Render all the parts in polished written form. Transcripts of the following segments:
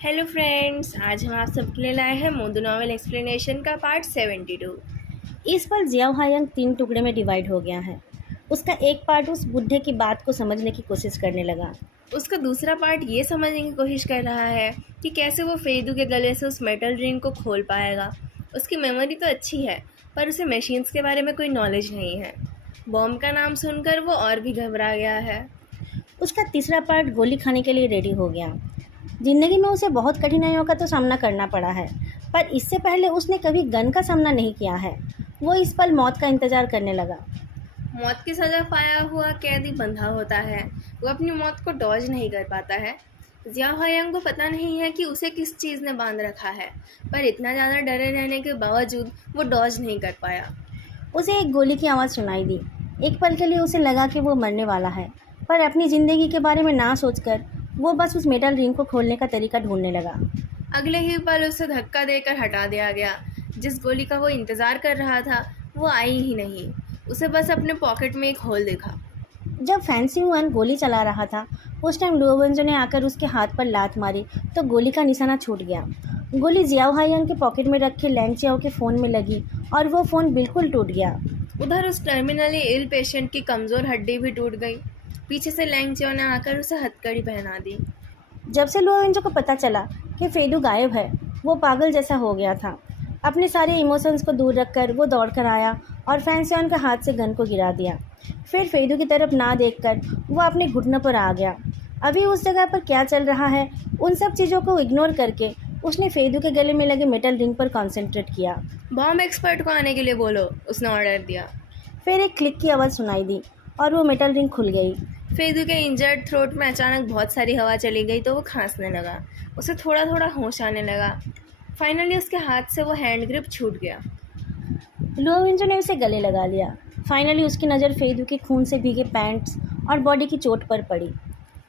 Hello friends, आज हम आप सबके लिए लाए हैं मोदू नॉवल एक्सप्लेनेशन का पार्ट 72। इस पर जियाओ हायंग 3 टुकड़े में डिवाइड हो गया है। उसका एक पार्ट उस बुड्ढे की बात को समझने की कोशिश करने लगा। उसका दूसरा पार्ट ये समझने की कोशिश कर रहा है कि कैसे वो फेदू के गले से उस मेटल रिंग को खोल पाएगा। उसकी मेमोरी तो अच्छी है, पर उसे मशीन्स के बारे में कोई नॉलेज नहीं है। बॉम्ब का नाम सुनकर वो और भी घबरा गया है। उसका तीसरा पार्ट गोली खाने के लिए रेडी हो गया। जिंदगी में उसे बहुत कठिनाइयों का तो सामना करना पड़ा है, पर इससे पहले उसने कभी गन का सामना नहीं किया है। वो इस पल मौत का इंतजार करने लगा। मौत की सज़ा पाया हुआ कैदी बंधा होता है, वो अपनी मौत को डॉज नहीं कर पाता है। जिया हयांग को पता नहीं है कि उसे किस चीज़ ने बांध रखा है, पर इतना ज़्यादा डरे रहने के बावजूद वो डॉज नहीं कर पाया। उसे एक गोली की आवाज़ सुनाई दी। एक पल के लिए उसे लगा कि वो मरने वाला है, पर अपनी ज़िंदगी के बारे में ना सोचकर वो बस उस मेटल रिंग को खोलने का तरीका ढूंढने लगा। अगले ही पल उसे धक्का देकर हटा दिया गया। जिस गोली का वो इंतज़ार कर रहा था वो आई ही नहीं। उसे बस अपने पॉकेट में एक होल दिखा। जब फैंसी वन गोली चला रहा था, उस टाइम लुओ वेंजो ने आकर उसके हाथ पर लात मारी तो गोली का निशाना छूट गया। गोली जियाओ हायंग के पॉकेट में रखे लैंग चियाओ के फ़ोन में लगी और वो फ़ोन बिल्कुल टूट गया। उधर उस टर्मिनली इल पेशेंट की कमज़ोर हड्डी भी टूट गई। पीछे से लैंग चियो ने आकर उसे हथकड़ी पहना दी। जब से लुओ वेंजो को पता चला कि फेदू गायब है, वो पागल जैसा हो गया था। अपने सारे इमोशंस को दूर रखकर वो दौड़ कर आया और फैंसियन के हाथ से गन को गिरा दिया। फिर फेदू की तरफ ना देखकर वो अपने घुटनों पर आ गया। अभी उस जगह पर क्या चल रहा है, उन सब चीज़ों को इग्नोर करके उसने फेदू के गले में लगे मेटल रिंग पर कॉन्सेंट्रेट किया। बॉम्ब एक्सपर्ट को आने के लिए बोलो, उसने ऑर्डर दिया। फिर एक क्लिक की आवाज़ सुनाई दी और वो मेटल रिंग खुल गई। फेदू के इंजर्ड थ्रोट में अचानक बहुत सारी हवा चली गई तो वो खांसने लगा। उसे थोड़ा थोड़ा होश आने लगा। फाइनली उसके हाथ से वो हैंड ग्रिप छूट गया। लुओ विंजो ने उसे गले लगा लिया। फाइनली उसकी नज़र फेदू के खून से भीगे पैंट्स और बॉडी की चोट पर पड़ी।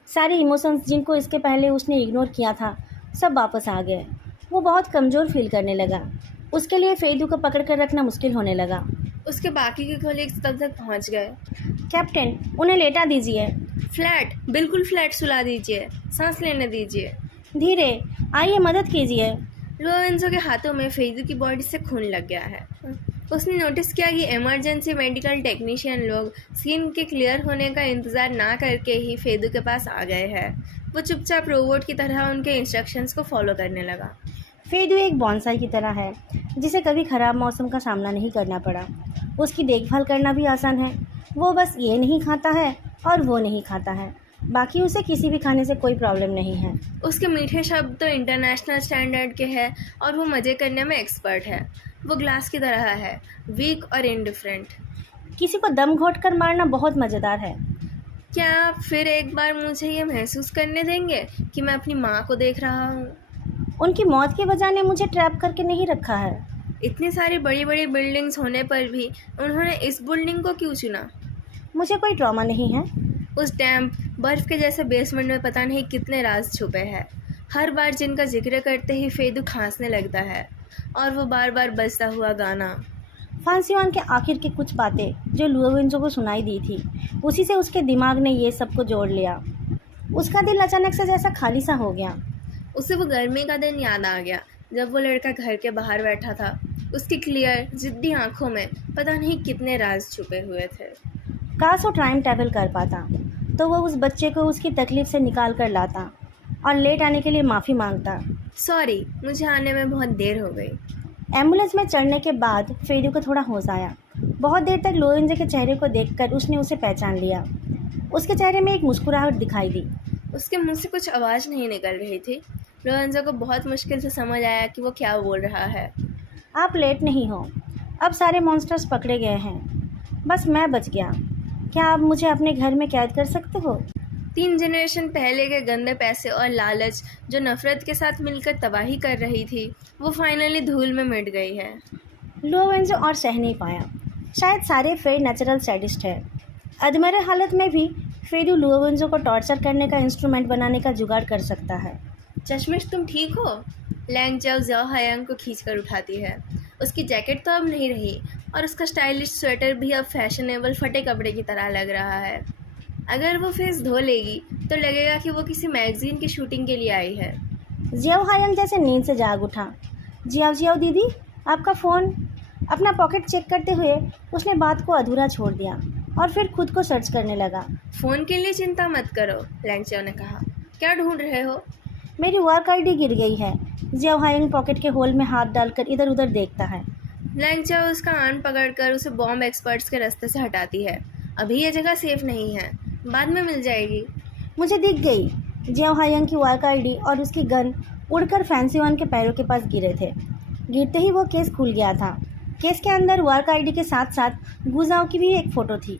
सारे इमोशंस जिनको इसके पहले उसने इग्नोर किया था, सब वापस आ गए। वो बहुत कमज़ोर फील करने लगा। उसके लिए फेदू को पकड़ कर रखना मुश्किल होने लगा। उसके बाकी के कलीग्स तब तक पहुंच गए। कैप्टन, उन्हें लेटा दीजिए। फ्लैट, बिल्कुल फ्लैट सुला दीजिए, सांस लेने दीजिए। धीरे, आइए मदद कीजिए। लोरेंजो के हाथों में फेदू की बॉडी से खून लग गया है। उसने नोटिस किया कि इमरजेंसी मेडिकल टेक्नीशियन लोग स्किन के क्लियर होने का इंतज़ार ना करके ही फेदू के पास आ गए हैं। वो चुपचाप रोबोट की तरह उनके इंस्ट्रक्शंस को फॉलो करने लगा। फेदू एक बॉन्साई की तरह है जिसे कभी ख़राब मौसम का सामना नहीं करना पड़ा। उसकी देखभाल करना भी आसान है। वो बस ये नहीं खाता है और वो नहीं खाता है, बाकी उसे किसी भी खाने से कोई प्रॉब्लम नहीं है। उसके मीठे शब्द तो इंटरनेशनल स्टैंडर्ड के हैं और वो मज़े करने में एक्सपर्ट है। वो ग्लास की तरह है, वीक और इनडिफरेंट। किसी को दम घोट कर मारना बहुत मज़ेदार है। क्या आप फिर एक बार मुझे ये महसूस करने देंगे कि मैं अपनी माँ को देख रहा हूँ? उनकी मौत की वजह ने मुझे ट्रैप करके नहीं रखा है। इतनी सारी बड़ी बड़ी बिल्डिंग्स होने पर भी उन्होंने इस बिल्डिंग को क्यों चुना? मुझे कोई ट्रॉमा नहीं है। उस डैम बर्फ़ के जैसे बेसमेंट में पता नहीं कितने राज छुपे हैं। हर बार जिनका जिक्र करते ही फेदू खांसने लगता है और वो बार बार बजता हुआ गाना। फांसीवान के आखिर की कुछ बातें जो लुओविंजो को सुनाई दी थी, उसी से उसके दिमाग ने ये सब को जोड़ लिया। उसका दिल अचानक से जैसा खाली सा हो गया। उसे वो गर्मी का दिन याद आ गया जब वो लड़का घर के बाहर बैठा था। उसकी क्लियर जिद्दी आंखों में पता नहीं कितने राज छुपे हुए थे। काश वो टाइम ट्रैवल कर पाता तो वो उस बच्चे को उसकी तकलीफ से निकाल कर लाता और लेट आने के लिए माफ़ी मांगता। सॉरी, मुझे आने में बहुत देर हो गई। एम्बुलेंस में चढ़ने के बाद फेदू को थोड़ा होश आया। बहुत देर तक लोरेंजो के चेहरे को देखकर उसने उसे पहचान लिया। उसके चेहरे में एक मुस्कुराहट दिखाई दी। उसके मुंह से कुछ आवाज़ नहीं निकल रही थी। लोरेंजो को बहुत मुश्किल से समझ आया कि वो क्या बोल रहा है। आप लेट नहीं हो। अब सारे मॉन्स्टर्स पकड़े गए हैं, बस मैं बच गया। क्या आप मुझे अपने घर में कैद कर सकते हो? 3 जनरेशन पहले के गंदे पैसे और लालच जो नफ़रत के साथ मिलकर तबाही कर रही थी, वो फाइनली धूल में मिट गई है। लुओवेंजो और सह नहीं पाया। शायद सारे फेड नेचुरल सैडिस्ट है। अधमरे हालत में भी फेडू लुओवेंजो को टॉर्चर करने का इंस्ट्रूमेंट बनाने का जुगाड़ कर सकता है। चश्मिश, तुम ठीक हो? लैंग चाओ ज़ियाओ हायांग को खींच कर उठाती है। उसकी जैकेट तो अब नहीं रही और उसका स्टाइलिश स्वेटर भी अब फैशनेबल फटे कपड़े की तरह लग रहा है। अगर वो फेस धो लेगी तो लगेगा कि वो किसी मैगज़ीन की शूटिंग के लिए आई है। जियाओ हायंग जैसे नींद से जाग उठा। जियाओ जियाओ दीदी, आपका फ़ोन। अपना पॉकेट चेक करते हुए उसने बात को अधूरा छोड़ दिया और फिर खुद को सर्च करने लगा। फ़ोन के लिए चिंता मत करो, लैंगचाओ ने कहा। क्या ढूंढ रहे हो? मेरी वर्क आईडी गिर गई है। जियाओ हायंग पॉकेट के होल में हाथ डालकर इधर उधर देखता है। लैंगचाओ उसका कान पकड़कर उसे बॉम्ब एक्सपर्ट्स के रास्ते से हटाती है। अभी ये जगह सेफ नहीं है, बाद में मिल जाएगी। मुझे दिख गई। जियाओ हायंग की वर्क आईडी और उसकी गन उड़कर फैंसी वन के पैरों के पास गिरे थे। गिरते ही वो केस खुल गया था। केस के अंदर वर्क आईडी के साथ साथ गुजाओ की भी एक फ़ोटो थी।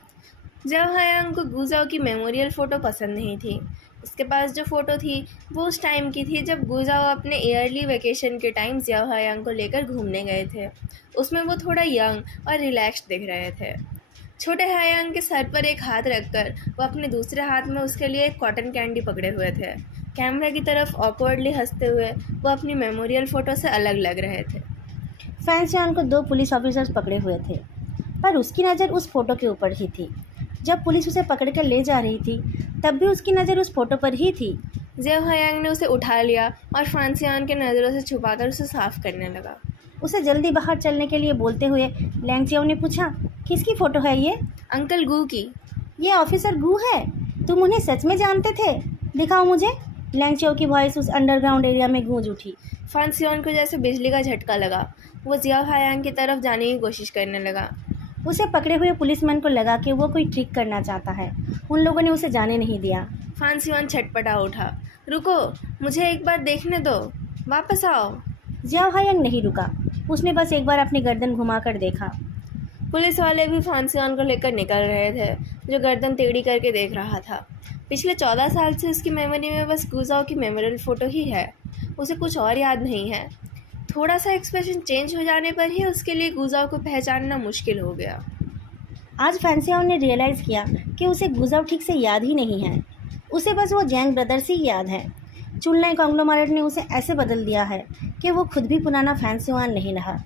जियाओ हायांग को गुजाओ की मेमोरियल फ़ोटो पसंद नहीं थी। उसके पास जो फ़ोटो थी वो उस टाइम की थी जब गुजाओ अपने ईयरली वेकेशन के टाइम जियाओ हायांग को लेकर घूमने गए थे। उसमें वो थोड़ा यंग और रिलैक्स्ड दिख रहे थे। छोटे हायांग के सर पर एक हाथ रखकर वो अपने दूसरे हाथ में उसके लिए एक कॉटन कैंडी पकड़े हुए थे। कैमरा की तरफ ऑकवर्डली हंसते हुए वो अपनी मेमोरियल फ़ोटो से अलग लग रहे थे। फैंसी वन को 2 पुलिस ऑफिसर्स पकड़े हुए थे, पर उसकी नज़र उस फ़ोटो के ऊपर ही थी। जब पुलिस उसे पकड़ कर ले जा रही थी तब भी उसकी नज़र उस फ़ोटो पर ही थी। जियाओ हायांग ने उसे उठा लिया और फांसियान के नज़रों से छुपाकर उसे साफ करने लगा। उसे जल्दी बाहर चलने के लिए बोलते हुए लैंगचियाओ ने पूछा, किसकी फ़ोटो है ये? अंकल गू की। ये ऑफिसर गू है? तुम उन्हें सच में जानते थे? दिखाओ मुझे। लैंगचियाओ की वॉइस उस अंडरग्राउंड एरिया में गूंज उठी। फांसियान को जैसे बिजली का झटका लगा। वो जियाओ हायांग की तरफ जाने की कोशिश करने लगा। उसे पकड़े हुए पुलिसमैन को लगा कि वो कोई ट्रिक करना चाहता है। उन लोगों ने उसे जाने नहीं दिया। फांसियान छटपटा उठा। रुको, मुझे एक बार देखने दो, वापस आओ। जियाओ हायांग नहीं रुका। उसने बस एक बार अपनी गर्दन घुमाकर देखा। पुलिस वाले भी फांसियान को लेकर निकल रहे थे, जो गर्दन टेढ़ी करके देख रहा था। पिछले 14 साल से उसकी मेमोरी में बस गुजाओ की मेमोरियल फ़ोटो ही है। उसे कुछ और याद नहीं है। थोड़ा सा एक्सप्रेशन चेंज हो जाने पर ही उसके लिए गुजाओ को पहचानना मुश्किल हो गया। आज फैंसियाओ ने रियलाइज़ किया कि उसे गुजाओ ठीक से याद ही नहीं है। उसे बस वो जैंग ब्रदर्स ही याद है। चुनलाई कांग्लोमरेट ने उसे ऐसे बदल दिया है कि वो खुद भी पुराना फैंसियान नहीं रहा।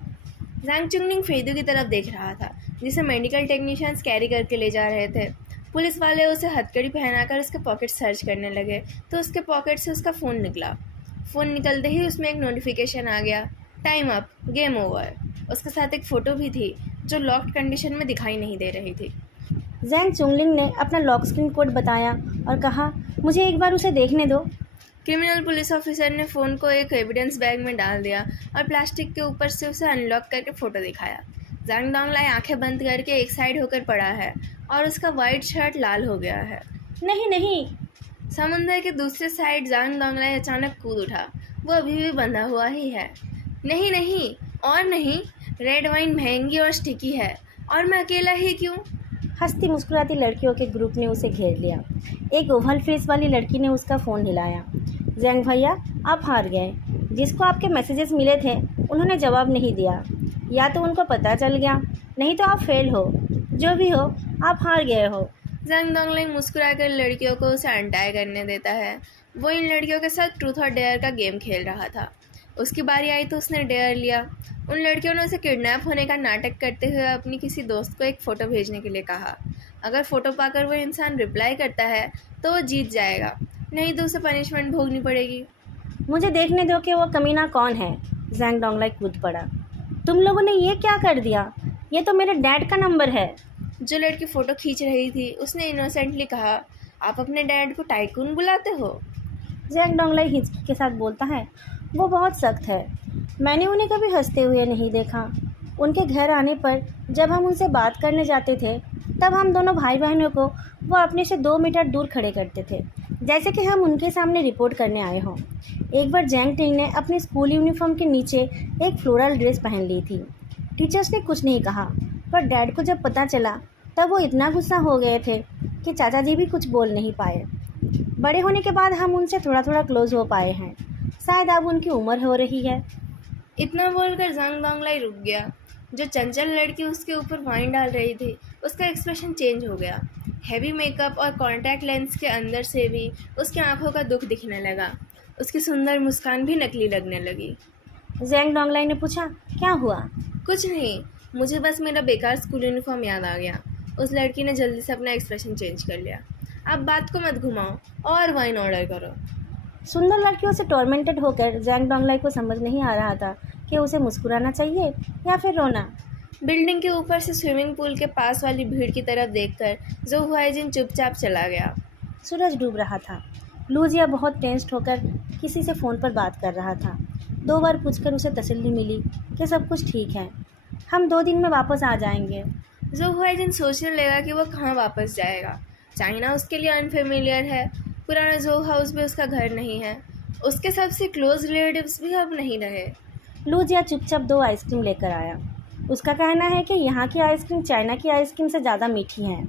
जैंग चुंगनिंग फेदू की तरफ देख रहा था, जिसे मेडिकल टेक्नीशियंस कैरी करके ले जा रहे थे। पुलिस वाले उसे हथकड़ी पहनाकर उसके पॉकेट सर्च करने लगे तो उसके पॉकेट से उसका फ़ोन निकला। फ़ोन निकलते ही उसमें एक नोटिफिकेशन आ गया, टाइम अप, गेम ओवर। उसके साथ एक फ़ोटो भी थी जो लॉक्ड कंडीशन में दिखाई नहीं दे रही थी। जैंग चुंगलिंग ने अपना लॉक स्क्रीन कोड बताया और कहा, मुझे एक बार उसे देखने दो। क्रिमिनल पुलिस ऑफिसर ने फ़ोन को एक एविडेंस बैग में डाल दिया और प्लास्टिक के ऊपर से उसे अनलॉक करके फ़ोटो दिखाया। जैंग डोंगलाई आंखें बंद करके एक साइड होकर पड़ा है और उसका वाइट शर्ट लाल हो गया है। नहीं नहीं। समुंदर के दूसरे साइड जैंग डोंगलाई अचानक कूद उठा। वो अभी भी बंधा हुआ ही है। नहीं नहीं, और नहीं, रेड वाइन महंगी और स्टिकी है, और मैं अकेला ही क्यों? हंसती मुस्कुराती लड़कियों के ग्रुप ने उसे घेर लिया। एक ओवल फेस वाली लड़की ने उसका फ़ोन हिलाया। जैंग भैया, आप हार गए। जिसको आपके मैसेजेस मिले थे उन्होंने जवाब नहीं दिया। या तो उनको पता चल गया, नहीं तो आप फेल हो। जो भी हो, आप हार गए हो। जैंग डोंगलाई मुस्कुराकर लड़कियों को उसे अनटाई करने देता है। वो इन लड़कियों के साथ ट्रूथ और डेयर का गेम खेल रहा था। उसकी बारी आई तो उसने डेयर लिया। उन लड़कियों ने उसे किडनैप होने का नाटक करते हुए अपनी किसी दोस्त को एक फ़ोटो भेजने के लिए कहा। अगर फ़ोटो पाकर वो इंसान रिप्लाई करता है तो वो जीत जाएगा, नहीं तो उसे पनिशमेंट भोगनी पड़ेगी। मुझे देखने दो कि वो कमीना कौन है। जैंग डोंगलाई कूद पड़ा। तुम लोगों ने ये क्या कर दिया? ये तो मेरे डैड का नंबर है। जो लड़की फ़ोटो खींच रही थी उसने इनोसेंटली कहा, आप अपने डैड को टाइकून बुलाते हो? जैंग डोंगलाई हिचकी के साथ बोलता है, वो बहुत सख्त है। मैंने उन्हें कभी हंसते हुए नहीं देखा। उनके घर आने पर जब हम उनसे बात करने जाते थे तब हम दोनों भाई बहनों को वो अपने से 2 मीटर दूर खड़े करते थे, जैसे कि हम उनके सामने रिपोर्ट करने आए हों। एक बार जैंग टिंग ने अपनी स्कूल यूनिफॉर्म के नीचे एक फ्लोरल ड्रेस पहन ली थी। टीचर्स ने कुछ नहीं कहा, पर डैड को जब पता चला तब वो इतना गुस्सा हो गए थे कि चाचा जी भी कुछ बोल नहीं पाए। बड़े होने के बाद हम उनसे थोड़ा थोड़ा क्लोज हो पाए हैं। शायद अब उनकी उम्र हो रही है। इतना बोलकर जैंग डोंगलाई रुक गया। जो चंचल लड़की उसके ऊपर वाइन डाल रही थी उसका एक्सप्रेशन चेंज हो गया। हैवी मेकअप और कॉन्टैक्ट लेंस के अंदर से भी उसकी आंखों का दुख दिखने लगा। उसकी सुंदर मुस्कान भी नकली लगने लगी। जैंग डोंगलाई ने पूछा, क्या हुआ? कुछ नहीं, मुझे बस मेरा बेकार स्कूल यूनिफॉर्म याद आ गया। उस लड़की ने जल्दी से अपना एक्सप्रेशन चेंज कर लिया। अब बात को मत घुमाओ और वाइन ऑर्डर करो। सुंदर लड़कियों से टॉर्मेंटेड होकर जैंग डोंगलाई को समझ नहीं आ रहा था कि उसे मुस्कुराना चाहिए या फिर रोना। बिल्डिंग के ऊपर से स्विमिंग पूल के पास वाली भीड़ की तरफ देखकर जो हुआइजिन चुपचाप चला गया। सूरज डूब रहा था। लूजिया बहुत टेंस्ड होकर किसी से फ़ोन पर बात कर रहा था। 2 बार पूछकर उसे तसल्ली मिली कि सब कुछ ठीक है, हम 2 दिन में वापस आ जाएंगे। जो हुआइजिन सोचने लगा कि वो कहाँ वापस जाएगा। चाइना उसके लिए अनफेमिलियर है, पुराना जो हाउस भी उसका घर नहीं है, उसके सबसे क्लोज रिलेटिव्स भी अब नहीं रहे। लूजिया चुपचाप 2 आइसक्रीम लेकर आया। उसका कहना है कि यहाँ की आइसक्रीम चाइना की आइसक्रीम से ज़्यादा मीठी है।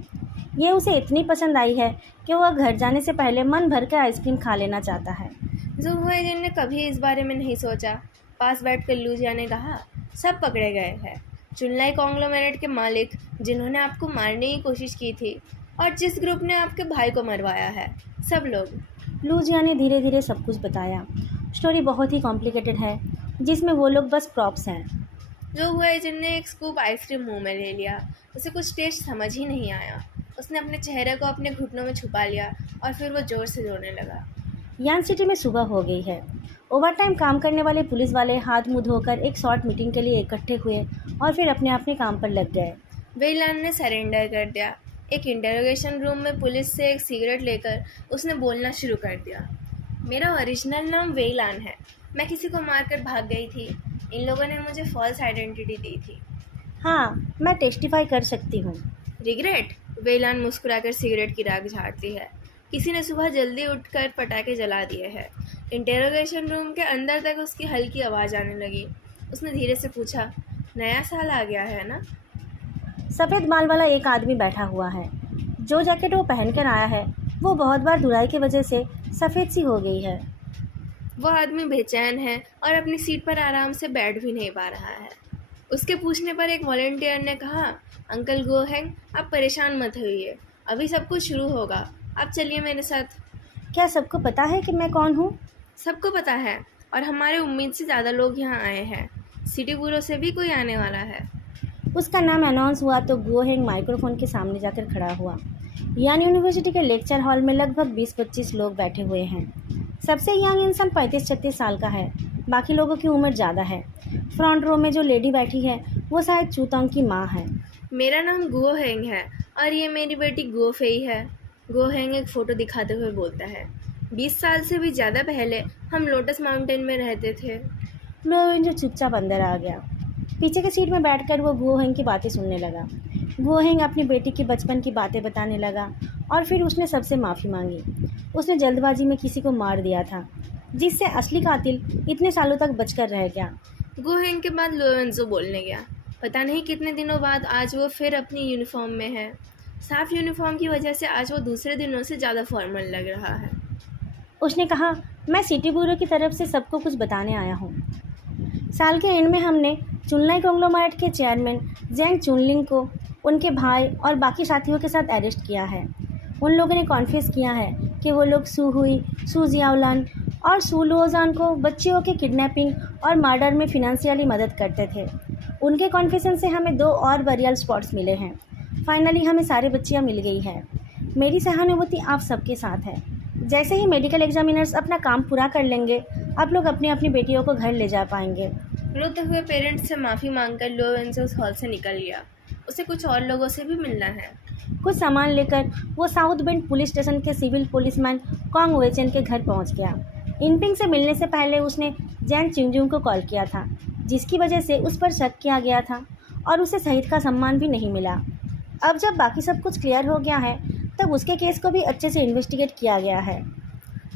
ये उसे इतनी पसंद आई है कि वह घर जाने से पहले मन भर के आइसक्रीम खा लेना चाहता है। जो हुआइजिन ने कभी इस बारे में नहीं सोचा। पास बैठकर लूजिया ने कहा, सब पकड़े गए हैं। चुनलाई कॉन्ग्लोमेरेट के मालिक, जिन्होंने आपको मारने की कोशिश की थी, और जिस ग्रुप ने आपके भाई को मरवाया है, सब लोग। लूजिया ने धीरे धीरे सब कुछ बताया। स्टोरी बहुत ही कॉम्प्लिकेटेड है, जिसमें वो लोग बस प्रॉप्स हैं। जो हुआइजिन ने एक स्कूप आइसक्रीम मुंह में ले लिया। उसे कुछ टेस्ट समझ ही नहीं आया। उसने अपने चेहरे को अपने घुटनों में छुपा लिया और फिर वो जोर से रोने लगा। यान सिटी में सुबह हो गई है। ओवरटाइम काम करने वाले पुलिस वाले हाथ मुंह धोकर एक शॉर्ट मीटिंग के लिए इकट्ठे हुए और फिर अपने अपने काम पर लग गए। वेइलान ने सरेंडर कर दिया। एक इंटरोगेशन रूम में पुलिस से एक सिगरेट लेकर उसने बोलना शुरू कर दिया। मेरा ओरिजिनल नाम वेइलान है। मैं किसी को मारकर भाग गई थी। इन लोगों ने मुझे फॉल्स आइडेंटिटी दी थी। हाँ, मैं टेस्टिफाई कर सकती हूँ। रिग्रेट? वेइलान मुस्कुराकर सिगरेट की राख झाड़ती है। किसी ने सुबह जल्दी उठकर पटाखे जला दिए हैं। इंटरोगेशन रूम के अंदर तक उसकी हल्की आवाज़ आने लगी। उसने धीरे से पूछा, नया साल आ गया है ना? सफ़ेद बाल वाला एक आदमी बैठा हुआ है। जो जैकेट वो पहनकर आया है वो बहुत बार धुलाई की वजह से सफ़ेद सी हो गई है। वो आदमी बेचैन है और अपनी सीट पर आराम से बैठ भी नहीं पा रहा है। उसके पूछने पर एक वॉलंटियर ने कहा, अंकल गोहेंग, आप परेशान मत होइए, अभी सब कुछ शुरू होगा, आप चलिए मेरे साथ। क्या सबको पता है कि मैं कौन हूँ? सबको पता है, और हमारे उम्मीद से ज़्यादा लोग यहाँ आए हैं। सिटी ब्यूरो से भी कोई आने वाला है। उसका नाम अनाउंस हुआ तो गोहेंग माइक्रोफोन के सामने जाकर खड़ा हुआ। यान यूनिवर्सिटी के लेक्चर हॉल में लगभग 20-25 लोग बैठे हुए हैं। सबसे यंग इंसान 35-36 साल का है, बाकी लोगों की उम्र ज़्यादा है। फ्रंट रो में जो लेडी बैठी है वो शायद चूतोंग की माँ है। मेरा नाम गोहेंग है और ये मेरी बेटी गोफेई है। गोहेंग एक फ़ोटो दिखाते हुए बोलता है। 20 साल से भी ज़्यादा पहले हम लोटस माउंटेन में रहते थे। लोवेंजो चुपचाप अंदर आ गया। पीछे की सीट में बैठकर वो गोहेंग की बातें सुनने लगा। गोहेंग अपनी बेटी की बचपन की बातें बताने लगा और फिर उसने सबसे माफ़ी मांगी। उसने जल्दबाजी में किसी को मार दिया था, जिससे असली कातिल इतने सालों तक बचकर रह गया। गोहेंग के बाद लोवेंजो बोलने गया। पता नहीं कितने दिनों बाद आज वो फिर अपनी यूनिफॉर्म में है। साफ यूनिफॉर्म की वजह से आज वो दूसरे दिनों से ज़्यादा फॉर्मल लग रहा है। उसने कहा, मैं सिटी ब्यूरो की तरफ से सबको कुछ बताने आया हूँ। साल के एंड में हमने चुनलाई कॉन्ग्लोमरेट के चेयरमैन जेंग चुनलिंग को उनके भाई और बाकी साथियों के साथ अरेस्ट किया है। उन लोगों ने कॉन्फेस किया है कि वो लोग सू हुई, सू जियाओलान और सू लोजान को बच्चियों के किडनैपिंग और मर्डर में फिनेंशियली मदद करते थे। उनके कॉन्फेशन से हमें 2 और बरियल स्पॉट्स मिले हैं। फाइनली हमें सारी बच्चियाँ मिल गई है। मेरी सहानुभूति आप सबके साथ है। जैसे ही मेडिकल एग्जामिनर्स अपना काम पूरा कर लेंगे, आप लोग अपनी अपनी बेटियों को घर ले जा पाएंगे। रोते हुए पेरेंट्स से माफ़ी मांगकर लोवेंजो उस हॉल से निकल गया। उसे कुछ और लोगों से भी मिलना है। कुछ सामान लेकर वो साउथ बेंड पुलिस स्टेशन के सिविल पुलिसमैन कॉन्ग वेचन के घर पहुंच गया। इनपिंग से मिलने से पहले उसने जैन चिंगजूंग को कॉल किया था, जिसकी वजह से उस पर शक किया गया था और उसे शहीद का सम्मान भी नहीं मिला। अब जब बाकी सब कुछ क्लियर हो गया है, तब उसके केस को भी अच्छे से इन्वेस्टिगेट किया गया है।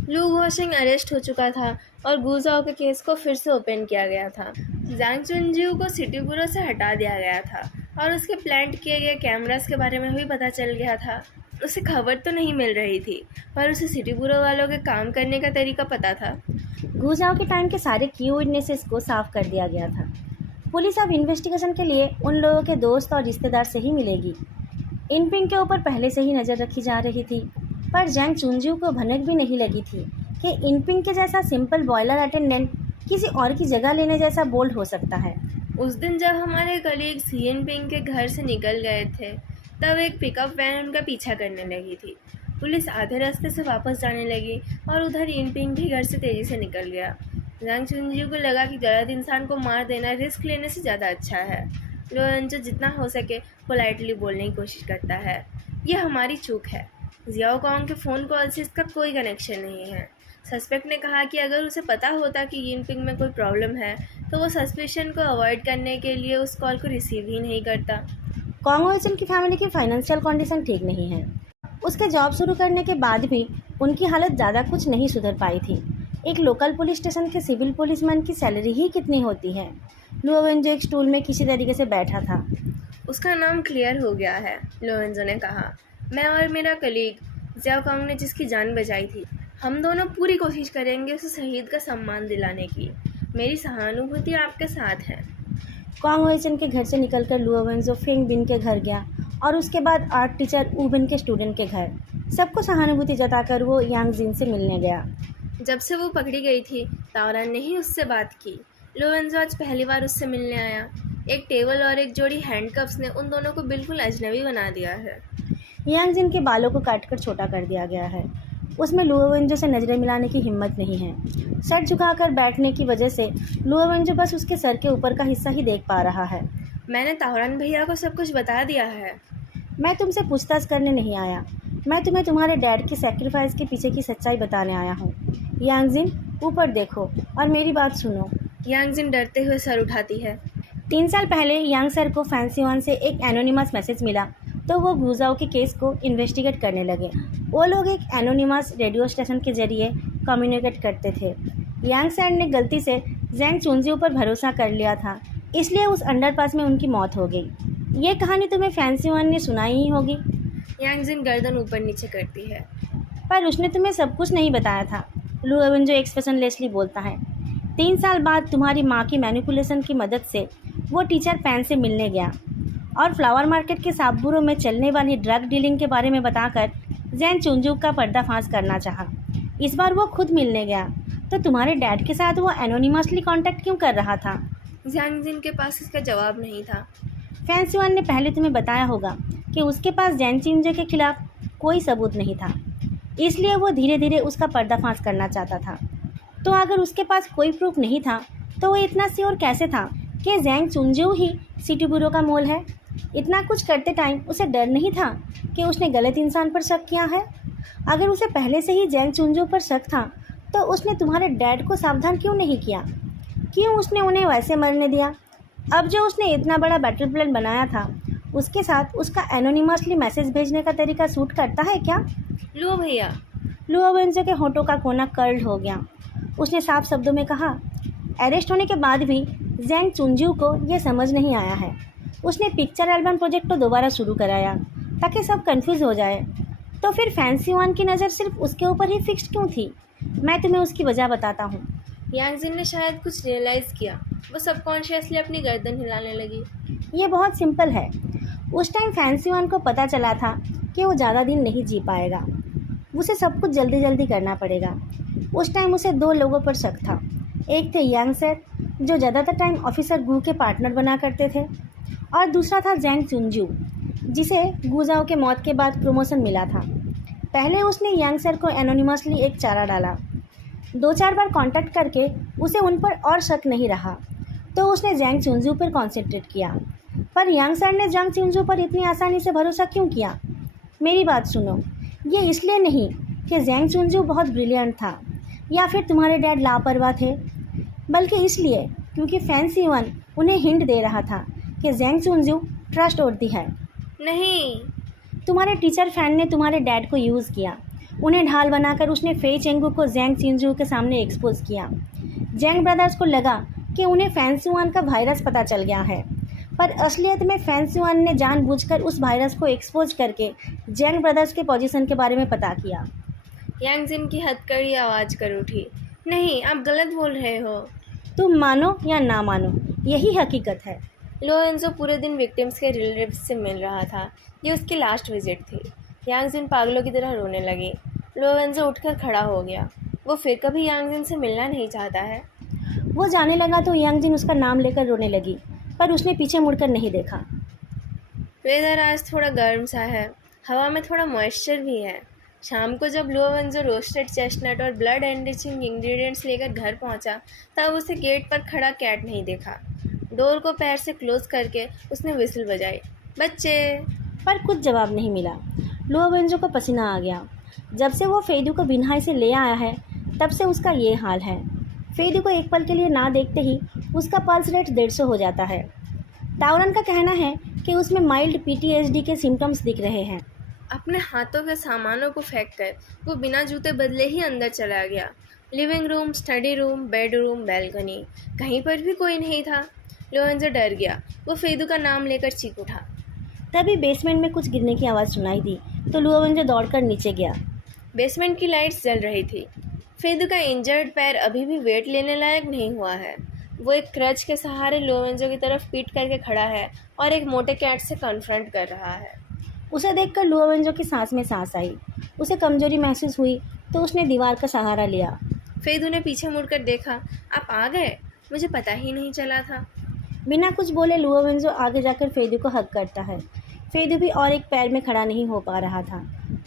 लू घोशिंग अरेस्ट हो चुका था और गुजाओ के केस को फिर से ओपन किया गया था। जांग चुनजिऊ को सिटी ब्यूरो से हटा दिया गया था और उसके प्लांट किए गए कैमरास के बारे में भी पता चल गया था। उसे खबर तो नहीं मिल रही थी, पर उसे सिटी ब्यूरो वालों के काम करने का तरीका पता था। गुजाओ के टाइम के सारे की विटनेसेस को साफ कर दिया गया था। पुलिस अब इन्वेस्टिगेशन के लिए उन लोगों के दोस्त और रिश्तेदार से ही मिलेगी। इनपिंग के ऊपर पहले से ही नज़र रखी जा रही थी, पर जैंग चुनजिऊ को भनक भी नहीं लगी थी कि इनपिंग के जैसा सिंपल बॉयलर अटेंडेंट किसी और की जगह लेने जैसा बोल्ड हो सकता है। उस दिन जब हमारे कलीग सी एनपिंग के घर से निकल गए थे, तब एक पिकअप वैन उनका पीछा करने लगी थी। पुलिस आधे रास्ते से वापस जाने लगी और उधर यिनपिंग भी घर से तेजी से निकल गया। जांग चुनजियो को लगा कि गलत इंसान को मार देना रिस्क लेने से ज़्यादा अच्छा है। लो एंजो जितना हो सके पोलाइटली बोलने की कोशिश करता है। ये हमारी चूक है। जियाओ कॉन्ग के फ़ोन कॉल से इसका कोई कनेक्शन नहीं है। सस्पेक्ट ने कहा कि अगर उसे पता होता कि यिनपिंग में कोई प्रॉब्लम है तो वो सस्पिशन को अवॉइड करने के लिए उस कॉल को रिसीव ही नहीं करता। कॉन्ग ओइसन की फैमिली की फाइनेंशियल कंडीशन ठीक नहीं है। उसके जॉब शुरू करने के बाद भी उनकी हालत ज़्यादा कुछ नहीं सुधर पाई थी। एक लोकल पुलिस स्टेशन के सिविल पुलिसमैन की सैलरी ही कितनी होती है। लुओवेंजो एक स्टूल में किसी तरीके से बैठा था। उसका नाम क्लियर हो गया है, लोवेंजो ने कहा। मैं और मेरा कलीग जियाओ कॉन्ग ने जिसकी जान बचाई थी, हम दोनों पूरी कोशिश करेंगे उसे शहीद का सम्मान दिलाने की। मेरी सहानुभूति आपके साथ है। कॉन्ग ओइसन के घर से निकलकर लुओवेंजो फेंग बिन के घर गया और उसके बाद आर्ट टीचर ऊबिन के स्टूडेंट के घर। सबको सहानुभूति जताकर वो यांग जिन से मिलने गया। जब से वो पकड़ी गई थी, ताओरान ने ही उससे बात की। लोवेंजो आज पहली बार उससे मिलने आया। एक टेबल और एक जोड़ी हैंडकफ्स ने उन दोनों को बिल्कुल अजनबी बना दिया है। यांग जिन के बालों को काटकर छोटा कर दिया गया है। उसमें लुओवेंजो से नजरें मिलाने की हिम्मत नहीं है। सर झुकाकर बैठने की वजह से लुओवेंजो बस उसके सर के ऊपर का हिस्सा ही देख पा रहा है। मैंने ताओरान भैया को सब कुछ बता दिया है। मैं तुमसे पूछताछ करने नहीं आया। मैं तुम्हें तुम्हारे डैड की सेक्रीफाइस के पीछे की सच्चाई बताने आया हूँ। यांग जिन, ऊपर देखो और मेरी बात सुनो। यांग जिन डरते हुए सर उठाती है। 3 साल पहले यांग सर को फैंसी वन से एक एनोनिमस मैसेज मिला तो वो गुजाओ के केस को इन्वेस्टिगेट करने लगे। वो लोग एक एनोनिमस रेडियो स्टेशन के जरिए कम्युनिकेट करते थे। यांग सर ने गलती से जैंग चुनजियो पर भरोसा कर लिया था, इसलिए उस अंडरपास में उनकी मौत हो गई। ये कहानी तुम्हें फैंसी वन ने सुनाई ही होगी। यांग जिन गर्दन ऊपर नीचे करती है। पर उसने तुम्हें सब कुछ नहीं बताया था। लुओवेंजो एक्सप्रेशनलेसली बोलता है। 3 साल बाद तुम्हारी माँ की मैनिपुलेशन की मदद से वो टीचर पैन से मिलने गया और फ्लावर मार्केट के साबुरों में चलने वाली ड्रग डीलिंग के बारे में बताकर जैन चुनजुक का पर्दाफाश करना चाहा। इस बार वो खुद मिलने गया तो तुम्हारे डैड के साथ वो एनोनिमसली कांटेक्ट क्यों कर रहा था? यांग जिन के पास इसका जवाब नहीं था। फैंसी वन ने पहले तुम्हें बताया होगा कि उसके पास जैन चुनजे के खिलाफ कोई सबूत नहीं था, इसलिए वो धीरे धीरे उसका पर्दाफाश करना चाहता था। तो अगर उसके पास कोई प्रूफ नहीं था तो वो इतना श्योर कैसे था कि जैंग चुनजू ही सिटी ब्यूरो का मोल है? इतना कुछ करते टाइम उसे डर नहीं था कि उसने गलत इंसान पर शक किया है? अगर उसे पहले से ही जैंग चुनजू पर शक था तो उसने तुम्हारे डैड को सावधान क्यों नहीं किया? क्यों उसने उन्हें वैसे मरने दिया? अब जो उसने इतना बड़ा बैटल प्लान बनाया था उसके साथ उसका एनोनिमसली मैसेज भेजने का तरीका सूट करता है क्या? लो भैया। लुओवेंजो के होठों का कोना कर्ल हो गया। उसने साफ शब्दों में कहा। अरेस्ट होने के बाद भी जैंग चुनजू को यह समझ नहीं आया है। उसने पिक्चर एल्बम प्रोजेक्ट को दोबारा शुरू कराया ताकि सब कंफ्यूज हो जाए। तो फिर फैंसी वन की नज़र सिर्फ उसके ऊपर ही फिक्स्ड क्यों थी? मैं तुम्हें उसकी वजह बताता हूँ। यांग जिन ने शायद कुछ रियलाइज़ किया। वो सबकॉन्शियसली अपनी गर्दन हिलाने लगी। ये बहुत सिंपल है। उस टाइम फैंसी वन को पता चला था कि वो ज़्यादा दिन नहीं जी पाएगा। उसे सब कुछ जल्दी जल्दी करना पड़ेगा। उस टाइम उसे 2 लोगों पर शक था। एक थे यांग सर जो ज़्यादातर टाइम ऑफिसर गू के पार्टनर बना करते थे, और दूसरा था जैंग चुनजू जिसे गुजाओ के मौत के बाद प्रमोशन मिला था। पहले उसने यांग सर को एनोनिमसली एक चारा डाला। 2-4 बार कांटेक्ट करके उसे उन पर और शक नहीं रहा तो उसने जैंग चुनजू पर कॉन्सेंट्रेट किया। पर यांग सर ने जैंग चुनजू पर इतनी आसानी से भरोसा क्यों किया? मेरी बात सुनो। ये इसलिए नहीं कि जैंग चुनजू बहुत ब्रिलियंट था या फिर तुम्हारे डैड लापरवाह थे, बल्कि इसलिए क्योंकि फैंसी वन उन्हें हिंट दे रहा था कि जैंग चुनजू ट्रस्टवर्दी है। नहीं। तुम्हारे टीचर फ्रेंड ने तुम्हारे डैड को यूज़ किया। उन्हें ढाल बनाकर उसने फेई चेंगू को जैंग चुनजू के सामने एक्सपोज किया। जैंग ब्रदर्स को लगा कि उन्हें फैंसी वन का वायरस पता चल गया है, पर असलियत में फैंसी वन ने जानबूझकर उस वायरस को एक्सपोज करके जैंग ब्रदर्स के पोजीशन के बारे में पता किया। यांग जिन की हथकड़ी आवाज़ कर उठी। नहीं, आप गलत बोल रहे हो। तुम मानो या ना मानो, यही हकीकत है। लोएंजो पूरे दिन विक्टिम्स के रिलेटिव्स से मिल रहा था। ये उसकी लास्ट विजिट थी। यांग जिन पागलों की तरह रोने लगी। लोएंजो उठकर खड़ा हो गया। वो फिर कभी यांग जिन से मिलना नहीं चाहता है। वो जाने लगा तो यांग जिन उसका नाम लेकर रोने लगी, पर उसने पीछे मुड़कर नहीं देखा। वेदर आज थोड़ा गर्म सा है। हवा में थोड़ा मॉइस्चर भी है। शाम को जब लुओ वेंजो रोस्टेड चेस्टनट और ब्लड एनरिचिंग इंग्रेडिएंट्स लेकर घर पहुंचा, तब उसे गेट पर खड़ा कैट नहीं देखा। डोर को पैर से क्लोज करके उसने विसल बजाई, बच्चे। पर कुछ जवाब नहीं मिला। लुओ वेंजो को पसीना आ गया। जब से वो फेदू को बिन्हाई से ले आया है, तब से उसका ये हाल है। फेदू को एक पल के लिए ना देखते ही उसका पल्स रेट 150 हो जाता है। टाउरन का कहना है कि उसमें माइल्ड PTSD के सिम्टम्स दिख रहे हैं। अपने हाथों के सामानों को फेंक कर वो बिना जूते बदले ही अंदर चला गया। Living room, study room, bedroom, balcony, कहीं पर भी कोई नहीं था। लोरेंजो डर गया। वो फेदू का नाम लेकर चीख उठा। तभी बेसमेंट में कुछ गिरने की आवाज़ सुनाई दी तो लुओ वेंजो दौड़कर नीचे गया। बेसमेंट की लाइट्स जल रही थी। फेदू का इंजर्ड पैर अभी भी वेट लेने लायक नहीं हुआ है। वो एक क्रच के सहारे लुओ वेंजो की तरफ पीट करके खड़ा है और एक मोटे कैट से कन्फ्रंट कर रहा है। उसे देखकर लुओ वेंजो की सांस में सांस आई। उसे कमजोरी महसूस हुई तो उसने दीवार का सहारा लिया। फेदू ने पीछे मुड़कर देखा। आप आ गए? मुझे पता ही नहीं चला था। बिना कुछ बोले लुओ वेंजो आगे जाकर फेदू को हग करता है। फेदू भी और एक पैर में खड़ा नहीं हो पा रहा था।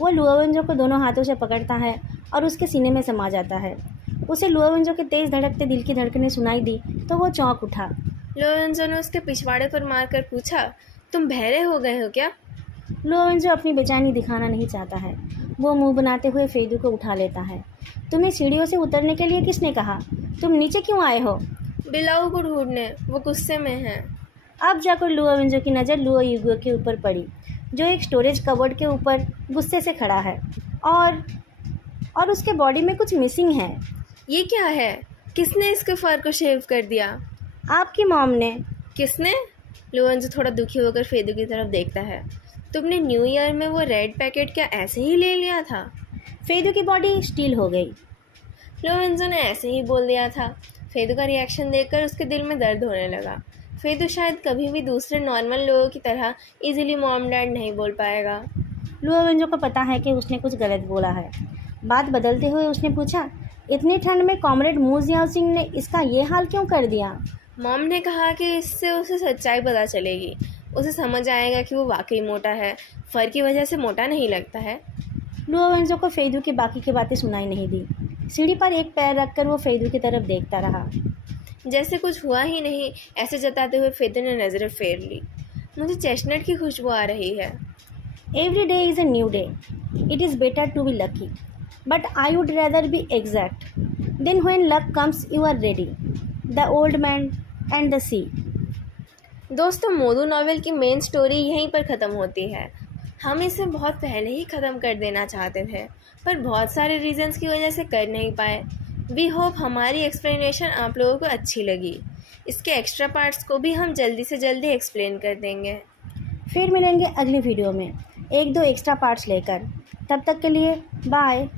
वो लुओ वेंजो को दोनों हाथों से पकड़ता है और उसके सीने में समा जाता है। उसे लुओ वेंजो के तेज़ धड़कते दिल की धड़कनें सुनाई दी तो वो चौंक उठा। लोरेंजो ने उसके पिछवाड़े पर मारकर पूछा, तुम बहरे हो गए हो क्या? लुओ वेंजो अपनी बेचैनी दिखाना नहीं चाहता है। वो मुंह बनाते हुए फेदू को उठा लेता है। तुम्हें सीढ़ियों से उतरने के लिए किसने कहा? तुम नीचे क्यों आए हो? बिलाऊ को ढूंढने, वो गुस्से में है। अब जाकर लुओ वेंजो की नज़र लुओ यूगो के ऊपर पड़ी, जो एक स्टोरेज कबर्ड के ऊपर गुस्से से खड़ा है और उसके बॉडी में कुछ मिसिंग है। ये क्या है? किसने इसके फर को शेव कर दिया? आपकी मॉम ने। किसने? लोरेंजो थोड़ा दुखी होकर फेदू की तरफ देखता है। तुमने न्यू ईयर में वो रेड पैकेट क्या ऐसे ही ले लिया था? फेदू की बॉडी स्टील हो गई। लोरेंजो ने ऐसे ही बोल दिया था। फेदू का रिएक्शन देखकर उसके दिल में दर्द होने लगा। फेदू शायद कभी भी दूसरे नॉर्मल लोगों की तरह इजीली मॉम डैड नहीं बोल पाएगा। लुओ वेंजो को पता है कि उसने कुछ गलत बोला है। बात बदलते हुए उसने पूछा, इतनी ठंड में कॉमरेड मू जियाओ सिंह ने इसका ये हाल क्यों कर दिया? मॉम ने कहा कि इससे उसे सच्चाई पता चलेगी। उसे समझ आएगा कि वो वाकई मोटा है, फर की वजह से मोटा नहीं लगता है। लुओ वेंजो को फेदू की बाकी की बातें सुनाई नहीं दी। सीढ़ी पर एक पैर रखकर वो फेदू की तरफ देखता रहा। जैसे कुछ हुआ ही नहीं, ऐसे जताते हुए फेदू ने नज़रें फेर ली। मुझे चेस्टनट की खुशबू आ रही है। Every day is a new day. It is better to be lucky, but I would rather be exact. Then when luck comes you are ready. The old man and the sea. दोस्तों, मोदू novel की main story यहीं पर ख़त्म होती है। हम इसे बहुत पहले ही ख़त्म कर देना चाहते थे, पर बहुत सारे रीजंस की वजह से कर नहीं पाए। वी होप हमारी एक्सप्लेनेशन आप लोगों को अच्छी लगी। इसके एक्स्ट्रा पार्ट्स को भी हम जल्दी से जल्दी एक्सप्लेन कर देंगे। फिर मिलेंगे अगली वीडियो में 1-2 एक्स्ट्रा पार्ट्स लेकर। तब तक के लिए बाय।